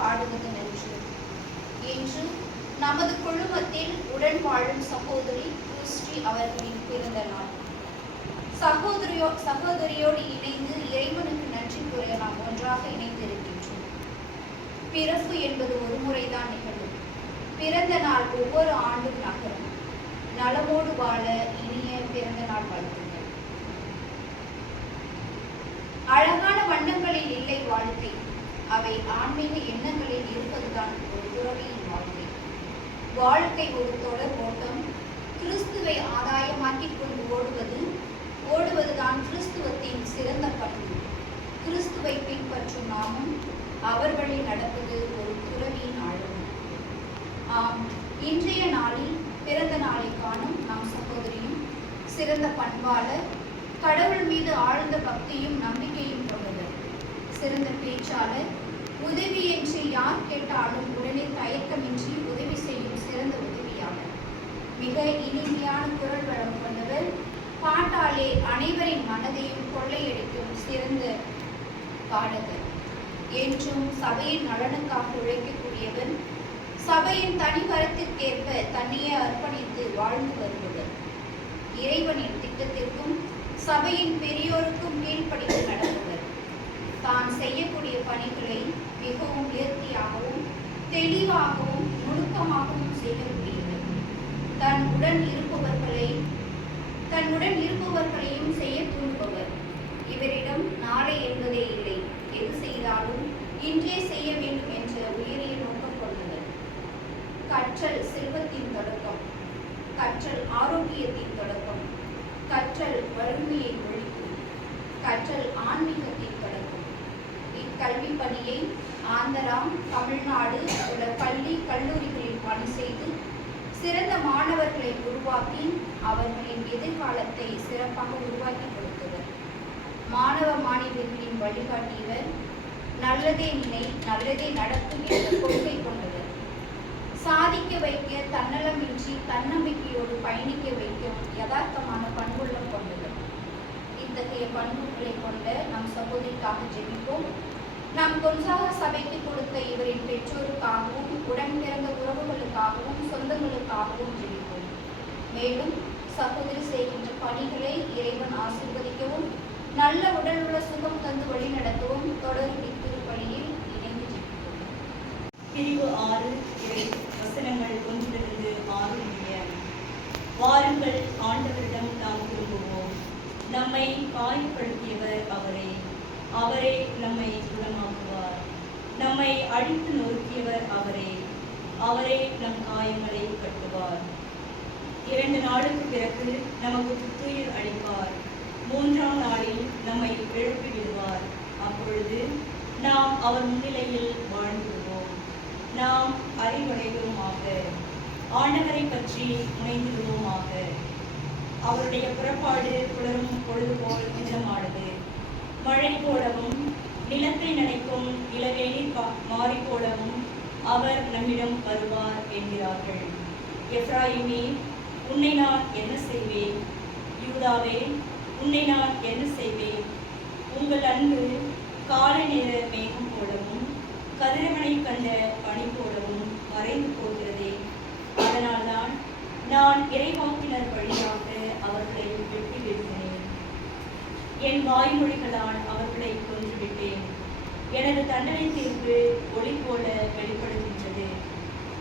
பாடுவது நன்று என்று நமது குழுமத்தில் உடன் வாழும் சகோதரி கிறிஸ்டி அவர்களின் பிறந்த நாள். சகோதரியோடு இணைந்து இறைவனுக்கு நன்றி கூற நாம் ஒன்றாக இணைந்திருக்கின்றோம். பிறப்பு என்பது ஒரு முறைதான் நிகழும். பிறந்த நாள் ஒவ்வொரு ஆண்டும் நகரும். நலமோடு வாழ இனிய பிறந்த நாள் வாழ்த்துக்கள். அழகான வண்ணங்களில் இல்லை வாழ்க்கை, அவை ஆன்மீக எண்ணங்களில் இருப்பதுதான் ஒரு துறவியின் வாழ்க்கை. வாழ்க்கை ஒரு தொடர் ஓட்டம். கிறிஸ்துவை ஆதாயமாக்கிக் கொண்டு ஓடுவதுதான் கிறிஸ்துவத்தின் சிறந்த பண்பு. கிறிஸ்துவை பின்பற்றும் நாமும் அவர் வழி நடப்பது ஒரு துறவியின் ஆழம். இன்றைய நாளில் பிறந்த நாளை காணும் நம் சகோதரியும் சிறந்த பண்பாளர், கடவுள் மீது ஆழ்ந்த பக்தியும் நம்பிக்கையும் கொண்டவர், சிறந்த பேச்சாளர், உதவி என்று யார் கேட்டாலும் உடனே தயக்கமின்றி உதவி செய்யும் சிறந்த உதவியாளர், மிக இனிமையான குரல் வளம் கொண்டவர், பாட்டாலே அனைவரின் மனதையும் கொள்ளையடிக்கும் சிறந்த பாடகர், என்றும் சபையின் நலனுக்காக உழைக்கக்கூடியவர், சபையின் தனிவரத்திற்கேற்ப தன்னையே அர்ப்பணித்து வாழ்ந்து வருபவர், இறைவனின் திட்டத்திற்கும் சபையின் பெரியோருக்கும் கீழ்ப்படிந்து நடப்பவர், தான் செய்யக்கூடிய பணிகளை மிகவும் நேர்த்தியாகவும் தெளிவாகவும் நுணுக்கமாகவும் செய்யக்கூடியவர், தன்னுடன் இருப்பவர்களையும் செய்ய தூண்டுபவர். இவரிடம் நாளை என்பதே இல்லை, எது செய்தாலும் இன்றே செய்ய வேண்டும் என்ற உயரிய நோக்கம் கொண்டவர். கற்றல் செல்வத்தின் தொடக்கம், கற்றல் ஆரோக்கியத்தின் தொடக்கம், கற்றல் வறுமையை ஒழிக்கும், கற்றல் ஆன்மீகத்தின் தொடக்கம். இக்கல்வி பணியை ஆந்திரா, தமிழ்நாடு உள்ள பள்ளி கல்லூரிகளில் பணி செய்து சிறந்த மாணவர்களை உருவாக்கி அவர்களின் எதிர்காலத்தை சிறப்பாக உருவாக்கி கொடுத்தவர். மாணவ மாணவியர்களின் வழிகாட்டியவர். நல்லதே நினை நல்லதே நடக்கும் என்ற கொள்கை கொண்டவர். சாதிக்க வைக்க தன்னலமின்றி தன்னம்பிக்கையோடு பயணிக்க வைக்கும் யதார்த்தமான பண்புள்ளம் கொண்டவர். இத்தகைய பண்புகளை கொண்ட நம் சகோதரிக்காக ஜெபிப்போம். நாம் கொன்சாக சபைக்கு கொடுத்த இவரின் பெற்றோருக்காகவும் உடன் பிறந்த உறவுகளுக்காகவும் சொந்தங்களுக்காகவும் ஜெபிப்போம். மேலும் சகோதரி செய்கின்ற பணிகளை இறைவன் ஆசீர்வதிக்கவும் நல்ல உடல் உள்ள சுகம் தந்து வழி நடத்தவும் தொடரும் இத்திருப்பணியில் இணைந்து ஜெபிப்போம். பிரிவு 6 வசனங்கள் 1-6 முடிய. வாருங்கள், ஆண்டவரிடம் நாம் திரும்புவோம். நம்மை காயப்படுத்தியவர் அவரே நம்மை குணமாக்குவார். நம்மை அடித்து நொறுக்கியவர் அவரே நம் காயங்களை கட்டுவார். 2 நாளுக்கு பிறகு நமக்கு புத்துயிர் அளிப்பார். 3ஆம் நாளில் நம்மை எழுப்பி விடுவார். அப்பொழுது நாம் அவர் முன்னிலையில் வாழ்ந்துடுவோம். நாம் அறிவடைவோமாக, ஆண்டவரை பற்றி முனைந்திடுவோமாக. அவருடைய புறப்பாடு புலரும் பொழுது போல் நிஜமானது. மழை போலவும் நிலத்தை நனைக்கும் இளவேநீர் மாறி போலவும் அவர் நம்மிடம் வருவார் என்கிறார்கள். எப்ராயிமே, உன்னை நான் என்ன செய்வேன்? யூதாவே, உன்னை நான் என்ன செய்வேன்? உங்கள் அன்பு காலை நேர மேகம் போலவும் கதிரவனை கண்ட பனி போலவும் மறைந்து போகிறதே. அதனால்தான் நான் இறைவாக்கினர் வழியாக அவர்களை வெட்டி வீழ்த்தினேன். என் வாய்மொழிகளால் அவர்களை கொன்றுவிட்டேன். எனது தண்டனை தீர்ப்பு ஒளி போல வெளிப்படுகின்றது.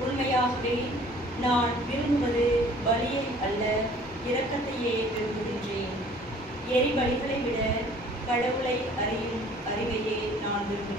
உண்மையாகவே நான் விரும்புவது பலியை அல்ல, இரக்கத்தையே விரும்புகின்றேன். எரிபலிகளை விட கடவுளை அறியும் அறிவையே நான் விரும்புகிறேன்.